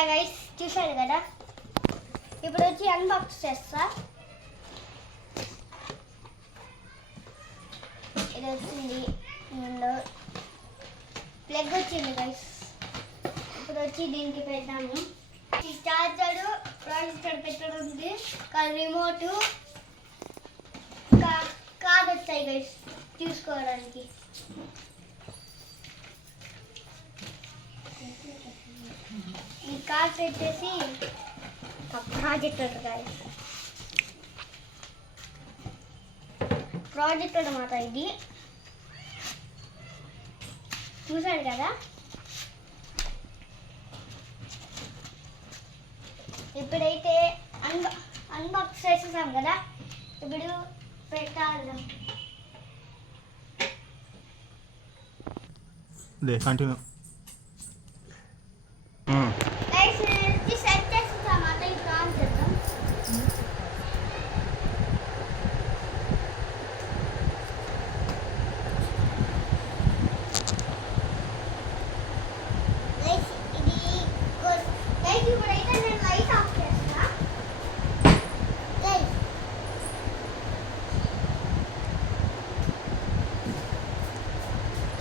ఇలా గైస్ చూశారు కదా, ఇప్పుడు వచ్చి అన్బాక్స్ చేస్తా. ఇది వచ్చింది, ప్లగ్ వచ్చింది గైస్. ఇప్పుడు వచ్చి దీనికి పెట్టాము. ఈ చార్జర్, ప్రాసెసర్ పెట్టడం ఉంది, రిమోట్, కార్డ్ వచ్చాయి గైస్ చూసుకోవడానికి. ఈ కార్డ్ పెట్టేసి ప్రాజెక్టర్ గైస్, ప్రాజెక్టర్ అన్నమాట. ఇది చూసారు కదా. ఇప్పుడైతే అన్బాక్స్ చేసేసాం కదా, ఇప్పుడు పెట్టాలి. కంటిన్యూ. సెట్ చేసేసాం అన్నమాట. ఇప్పుడు ఆన్ చేద్దాం. ఇప్పుడైతే నేను లైట్ ఆఫ్ చేస్తా.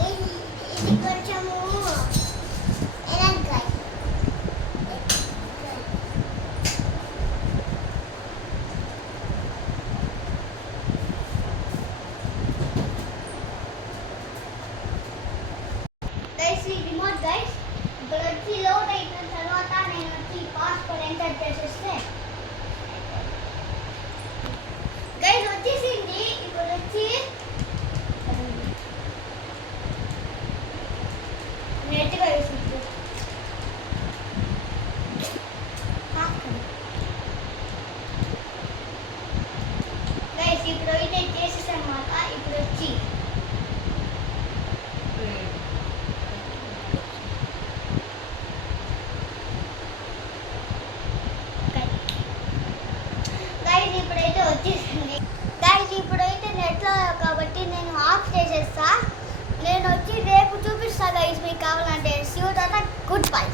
ఇది కొంచెము రిమోట్ గైస్. ఇప్పుడు వచ్చి లోడ్ అయిన తర్వాత నేను వచ్చి పాస్వర్డ్ ఎంటర్ చేసేస్తే గైస్ వచ్చేసింది. ఇప్పుడు వచ్చి నెట్గా వేసింది గైస్. ఇప్పుడు అయితే చేసేసామన్నమాట. ఇప్పుడు వచ్చి ఇప్పుడైతే వచ్చేసింది గైస్. ఇప్పుడైతే నెట్లో కాబట్టి నేను ఆఫ్ చేసేస్తా. నేను వచ్చి రేపు చూపిస్తా గైస్, మీకు కావాలంటే. See you, tata, good by.